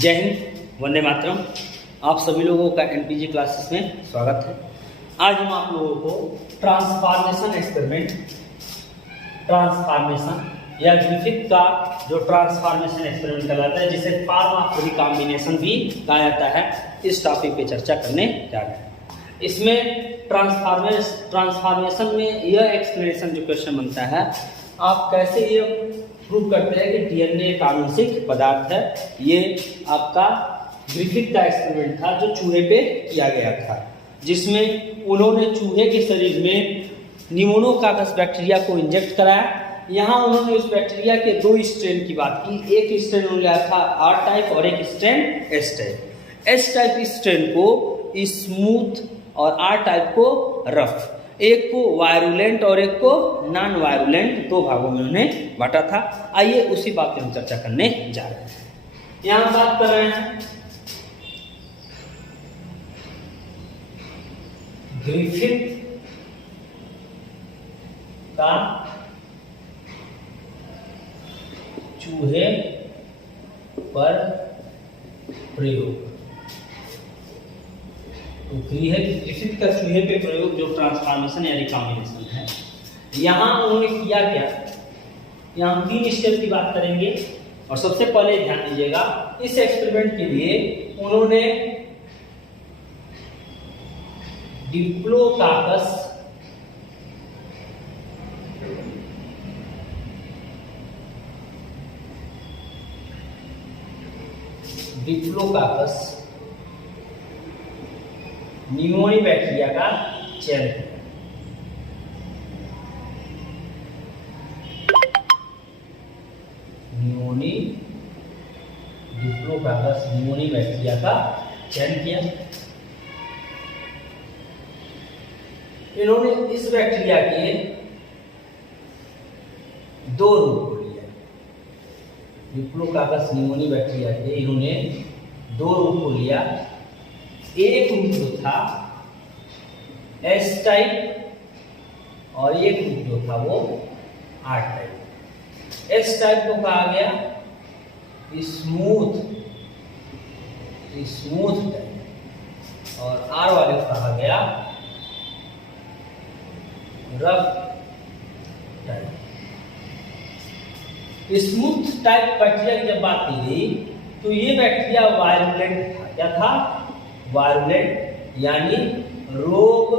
जय हिंद, वंदे मातरम। आप सभी लोगों का एनपीजी क्लासेस में स्वागत है। आज हम आप लोगों को ट्रांसफॉर्मेशन एक्सपेरिमेंट, ट्रांसफॉर्मेशन या ग्रिफिथ का जो ट्रांसफॉर्मेशन एक्सपेरिमेंट कहलाता है, जिसे फार्मा रिकॉम्बिनेशन भी कहा जाता है, इस टॉपिक पे चर्चा करने जा रहे हैं। इसमें ट्रांसफॉर्मेशन में यह एक्सप्लेनेशन जो क्वेश्चन बनता है, आप कैसे ये प्रूव करते हैं कि डीएनए एक आनुवंशिक पदार्थ है। ये आपका ग्रिफिथ का एक्सपेरिमेंट था जो चूहे पे किया गया था, जिसमें उन्होंने चूहे के शरीर में निमोनोकाकस बैक्टीरिया को इंजेक्ट कराया। यहाँ उन्होंने उस बैक्टीरिया के दो स्ट्रेन की बात की। एक स्ट्रेन उन्होंने लिया था आर टाइप और एक strain S type. S type strain को स्मूथ और आर टाइप को रफ, एक को वायरुलेंट और एक को नॉन वायरुलेंट, दो भागों में उन्हें बांटा था। आइए उसी बात पर हम चर्चा करने जा रहे हैं। यहाँ बात कर रहे हैं ग्रिफिथ का चूहे पर प्रयोग। तो ग्रिफिथ का चूहे पे प्रयोग जो ट्रांसफॉर्मेशन या रिकॉम्बिनेशन है, यहाँ उन्होंने किया क्या। यहाँ 3 स्टेप की बात करेंगे और सबसे पहले ध्यान दीजिएगा, इस एक्सपेरिमेंट के लिए उन्होंने डिप्लोकाकस निमोनी बैक्टीरिया का चयन किया। डिप्लोकाकस निमोनी बैक्टीरिया का चयन किया। इन्होंने इस बैक्टीरिया के दो रूप को लिया। डिप्लोकाकस निमोनी बैक्टीरिया के इन्होंने दो रूप को लिया। एक रूप जो था एस टाइप और एक रूप जो था वो आर टाइप। एस टाइप को कहा गया स्मूथ टाइप और आर वाले को कहा गया rough type. Smooth type bacteria की जब बात की गई तो ये बैक्टीरिया वायरुलेंट था। क्या था? वायरुलेंट, यानी रोग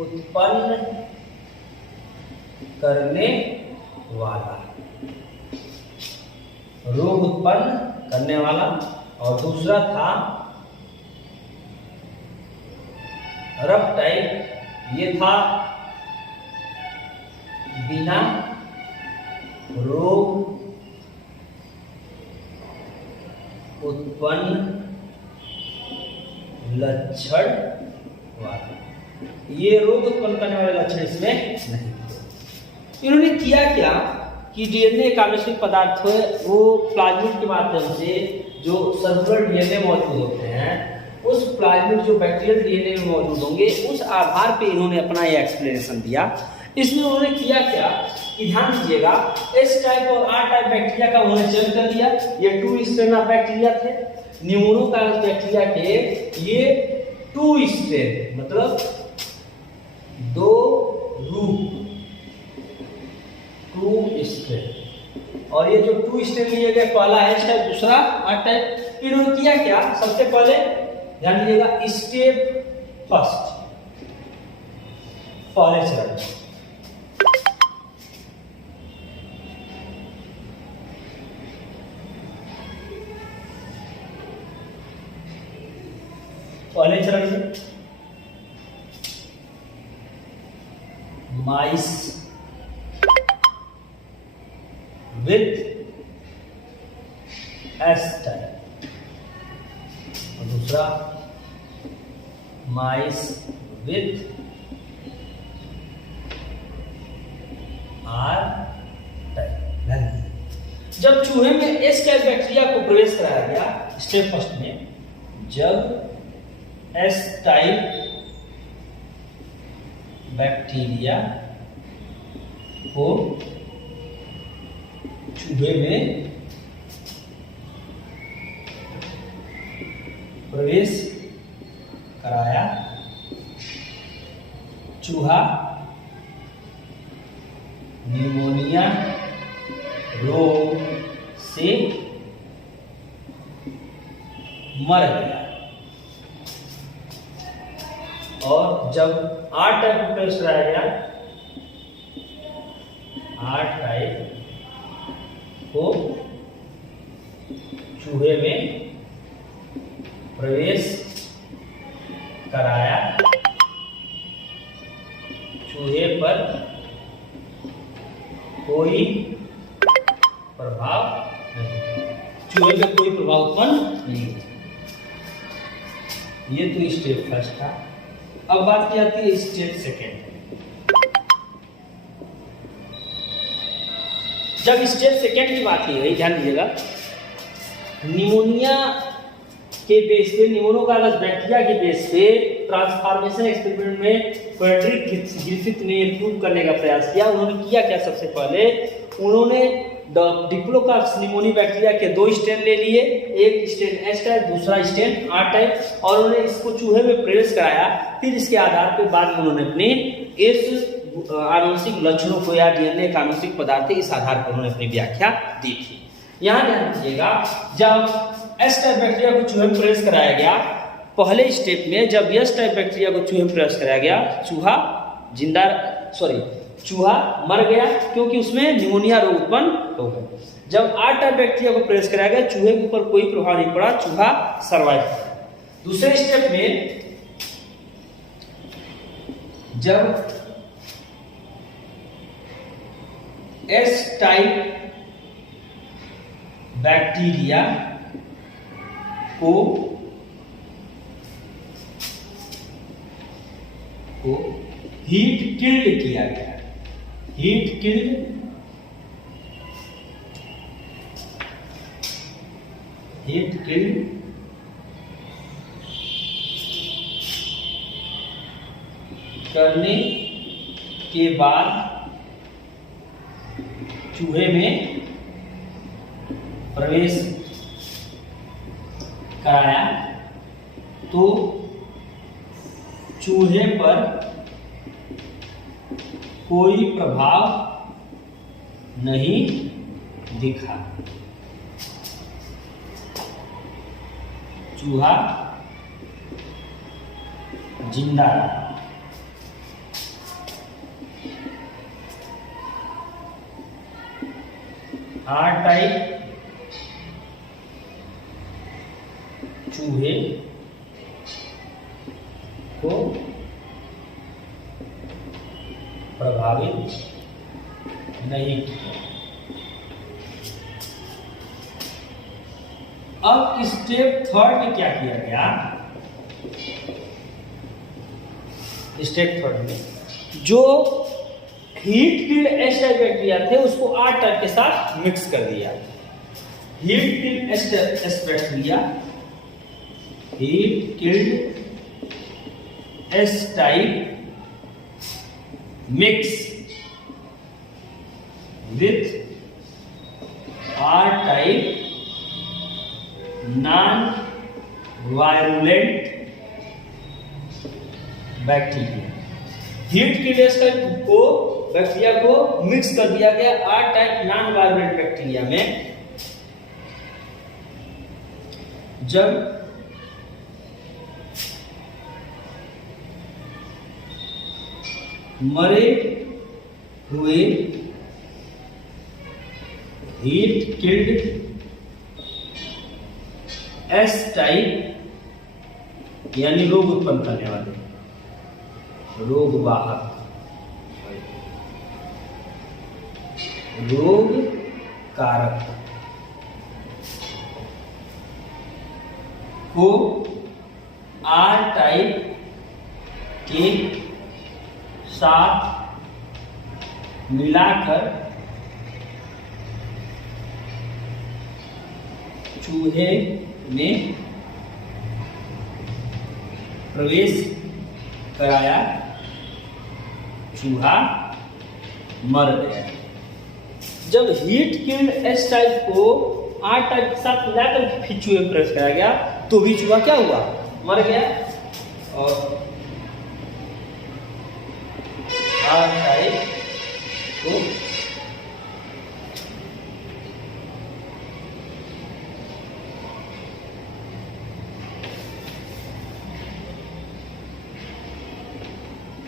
उत्पन्न करने वाला, रोग उत्पन्न करने वाला। और दूसरा था रफ टाइप, ये था बिना रोग उत्पन्न लक्षण वाला। ये रोग उत्पन्न करने वाले लक्षण इसमें नहीं। इन्होंने किया क्या कि डीएनए एक आनुवंशिक पदार्थ है, वो प्लाज्मिड के माध्यम से जो सर्कुलर डीएनए मौजूद होते हैं, उस प्लाज्मिड जो बैक्टीरियल डीएनए में मौजूद होंगे, उस आधार पे इन्होंने अपना ये एक्सप्लेनेशन दिया। इसमें उन्होंने किया क्या कि ध्यान दीजिएगा, एस टाइप और आर टाइप बैक्टीरिया का उन्होंने चयन कर लिया। ये 2 स्ट्रेन ऑफ बैक्टीरिया थे। निमोनोकाकस बैक्टीरिया के ये 2 स्ट्रेन, मतलब 2 रूप, 2 स्ट्रेन। और ये जो 2 स्ट्रेन लिए गए, पहला एस टाइप, दूसरा आर टाइप। इन्होंने किया क्या, सबसे पहले ध्यान दीजिएगा, स्टेप फर्स्ट, पहले चरण, पहले चरण में माइस विथ एस टाइप और दूसरा माइस विथ आर टाइप। जब चूहे में एस टाइप बैक्टीरिया को प्रवेश कराया गया स्टेप फर्स्ट में, जब एस टाइप बैक्टीरिया को चूहे में प्रवेश कराया, चूहा निमोनिया रोग से मर गया। और जब 8 टाइप को प्रवेश कराया गया, 8 टाइप को चूहे में प्रवेश कराया, चूहे पर कोई प्रभाव नहीं, चूहे पे कोई प्रभाव उत्पन्न नहीं। ये तो स्टेप फर्स्ट था। अब बात की आती है स्टेप सेकेंड। जब स्टेप सेकेंड की बात की गई, ध्यान दीजिएगा, निमोनिया के बेस पे, निमोनोकाकस बैक्टीरिया के बेस पे ट्रांसफॉर्मेशन एक्सपेरिमेंट में फ्रेडरिक ग्रिफिथ ने प्रूव करने का प्रयास किया। उन्होंने किया क्या? सबसे पहले उन्होंने डिप्लोकॉकस निमोनी बैक्टीरिया के 2 स्ट्रेन ले लिए, एक स्ट्रेन एस टाइप, दूसरा स्ट्रेन आर टाइप, और उन्होंने इसको चूहे में प्रवेश कराया। फिर इसके आधार पर बाद में उन्होंने अपने इस आनुवंशिक लक्षणों को या डीएनए का आनुवंशिक पदार्थ, इस आधार पर उन्होंने अपनी व्याख्या दी थी। यहाँ ध्यान दीजिएगा, जब एस टाइप बैक्टीरिया को चूहे में प्रवेश कराया गया, पहले स्टेप में जब एस टाइप बैक्टीरिया को चूहे में प्रवेश कराया गया, चूहा मर गया क्योंकि उसमें निमोनिया रोग उत्पन्न हो गया। जब आर टाइप बैक्टीरिया को प्रवेश कराया गया, चूहे के ऊपर कोई प्रभाव नहीं पड़ा, चूहा सर्वाइव किया। दूसरे स्टेप में जब एस टाइप बैक्टीरिया को हीट किल्ड किया गया, हीट किल्ड करने के बाद चूहे में प्रवेश कराया तो चूहे पर कोई प्रभाव नहीं दिखा, चूहा जिंदा रहा। आर टाइप चूहे को प्रभावित नहीं किया। अब स्टेप थर्ड में क्या किया गया? स्टेप थर्ड में जो heat killed S type bacteria थे उसको आर टाइप के साथ मिक्स कर दिया। Heat killed S bacteria, heat killed S type mix with R type non virulent bacteria. Heat killed S type को बैक्टीरिया को मिक्स कर दिया गया R type non virulent bacteria में। जब मरे हुए हीट किल्ड एस टाइप यानी रोग उत्पन्न करने वाले, रोग वाहक, रोग कारक को आर टाइप के साथ मिलाकर चूहे में प्रवेश कराया, चूहा मर गया। जब हीट किल्ड एस टाइप को आर टाइप के साथ मिलाकर फिर चूहे में प्रवेश कराया गया तो भी चूहा क्या हुआ, मर गया। और आर टाइप को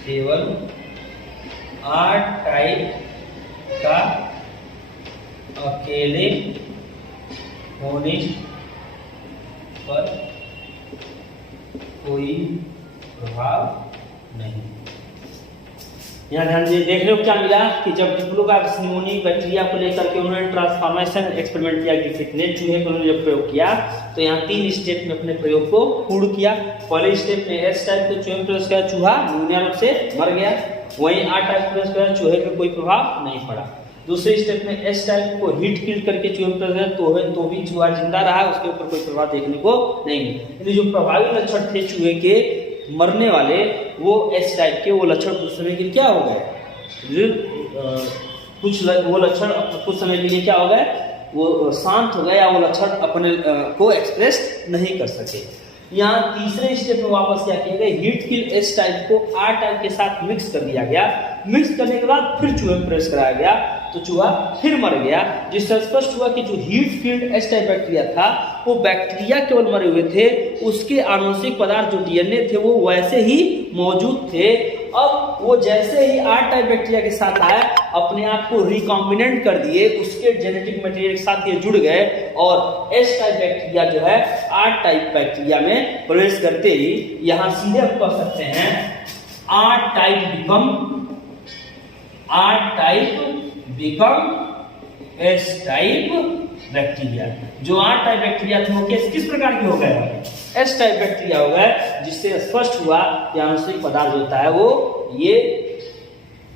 केवल आर टाइप का अकेले होने पर कोई प्रभाव नहीं। यहाँ ध्यान से देखने को क्या मिला कि जब डिप्लोकार्पस निमोनिया बैक्टीरिया को लेकर के उन्होंने ट्रांसफॉर्मेशन एक्सपेरिमेंट किया, ग्रिफिथ ने चूहे पर उन्होंने जब प्रयोग किया तो यहाँ 3 स्टेप में अपने प्रयोग को पूर्ण किया। पहले स्टेप में एस टाइप के चूहे में प्रवेश किया, चूहा निमोनिया रोग से मर गया। वहीं आर टाइप प्रवेश किया, चूहे पर कोई प्रभाव नहीं पड़ा। दूसरे स्टेप में एस टाइप को हीट किल करके चूहे में प्रवेश तो भी चूहा जिंदा रहा, उसके ऊपर कोई प्रभाव देखने को नहीं मिला। जो प्रभावी लक्षण थे चूहे के मरने वाले वो एस टाइप के, वो लक्षण कुछ समय के लिए क्या हो गए, वो लक्षण कुछ समय के लिए क्या हो गए, वो शांत हो गए या वो लक्षण अपने को एक्सप्रेस नहीं कर सके। यहाँ तीसरे स्टेप में वापस क्या किया गया, हीट किल एस टाइप को आर टाइप के साथ मिक्स कर दिया गया। मिक्स करने के बाद फिर चूहे में प्रवेश कराया गया तो चूहा फिर मर गया, जिससे स्पष्ट हुआ कि जो heat field S type bacteria था वो बैक्टीरिया केवल मरे हुए थे, उसके आनुवंशिक पदार्थ जो डीएनए थे वो वैसे ही मौजूद थे। अब वो जैसे ही आर टाइप बैक्टीरिया के साथ आया अपने आप को रिकॉम्बिनेंट कर दिए, उसके जेनेटिक मटेरियल के साथ ये जुड़ गए और एस टाइप बैक्टीरिया जो है आर टाइप बैक्टीरिया में प्रवेश करते ही यहाँ सीधे आप कह सकते हैं R type become S type bacteria. जो आर टाइप बैक्टीरिया थे वो किस प्रकार के हो गए, एस टाइप बैक्टीरिया हो गए, जिससे स्पष्ट हुआ कि आनुवंशिक पदार्थ होता है वो ये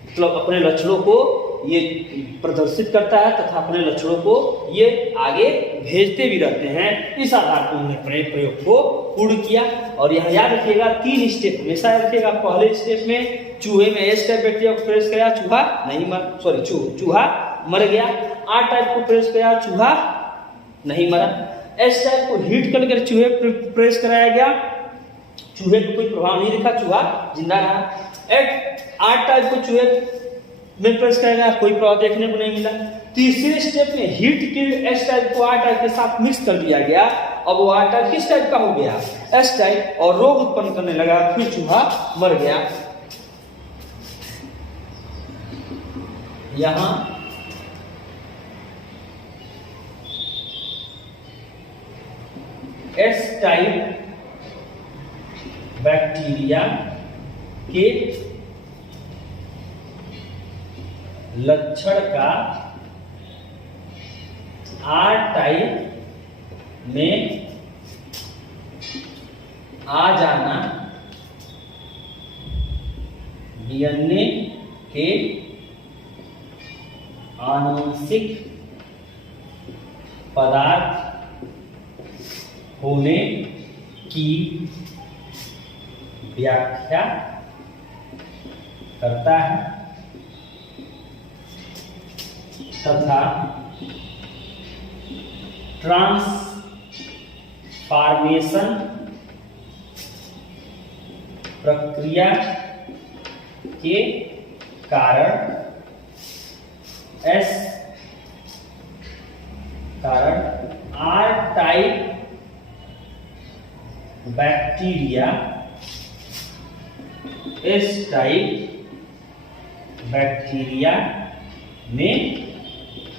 मतलब अपने लक्षणों को ये प्रदर्शित करता है तथा अपने लक्षणों को ये आगे भेजते भी रहते हैं। इस आधार पर उन्होंने प्रयोग को पूर्ण किया। और यहाँ याद रखिएगा 3 स्टेप हमेशा याद रखिएगा। पहले स्टेप में चूहे में एस टाइप बैक्टीरिया को प्रवेश किया, चूहा मर गया। आर टाइप को प्रवेश किया, चूहा नहीं मरा। एस टाइप को हीट करके चूहे प्रवेश कराया गया, चूहे को कोई प्रभाव नहीं दिखा, चूहा जिंदा रहा। आर टाइप को चूहे में प्रवेश कराया गया, कोई प्रभाव देखने को नहीं मिला। तीसरे स्टेप में हीट किल एस टाइप को आर टाइप के साथ मिक्स कर दिया गया। अब वो आर टाइप किस टाइप का हो गया, एस टाइप, और रोग उत्पन्न करने लगा, फिर चूहा मर गया। यहां एस टाइप बैक्टीरिया के लक्षण का आर टाइप में आ जाना डीएनए के आनुवंशिक पदार्थ होने की व्याख्या करता है तथा ट्रांसफॉर्मेशन प्रक्रिया के कारण R type bacteria S type bacteria में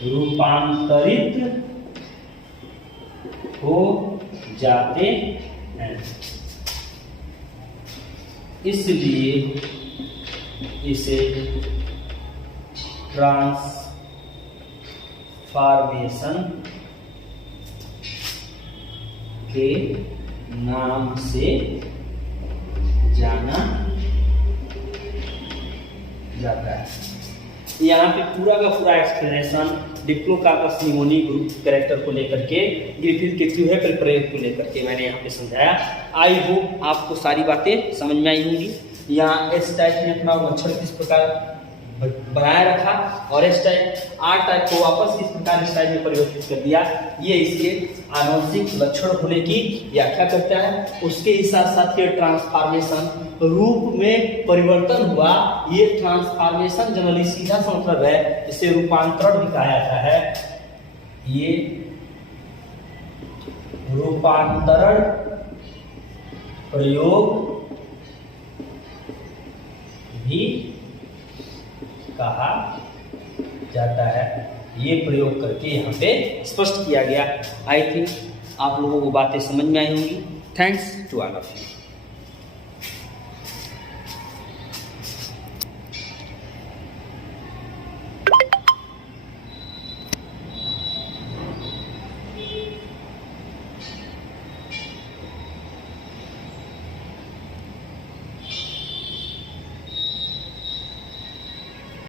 रूपांतरित हो जाते हैं। इसलिए इसे ट्रांसफॉर्मेशन के नाम से जाना जाता है। यहाँ पे पूरा का पूरा एक्सप्लेनेशन डिप्लोकार्पस निमोनिया ग्रुप कैरेक्टर को लेकर के, ग्रिफिथ के चूहे पर प्रयोग को लेकर के मैंने यहाँ पे समझाया। आई होप आपको सारी बातें समझ में आई होंगी। यहाँ एस टाइप में अपना लक्षण किस प्रकार बनाए रखा और एस टाइप आर टाइप को वापस इस प्रकार स्टाइल में परिवर्तित कर दिया। ये इसके आनुवंशिक लक्षण होने की व्याख्या करता है। उसके ही साथ साथ ये ट्रांसफॉर्मेशन रूप में परिवर्तन हुआ, ये ट्रांसफॉर्मेशन जनरली सीधा सा मतलब है इसे रूपांतरण भी कहा जाता है। ये रूपांतरण प्रयोग भी कहा जाता है। ये प्रयोग करके यहाँ पे स्पष्ट किया गया। आई थिंक आप लोगों को बातें समझ में आई होंगी। Thanks to all of you.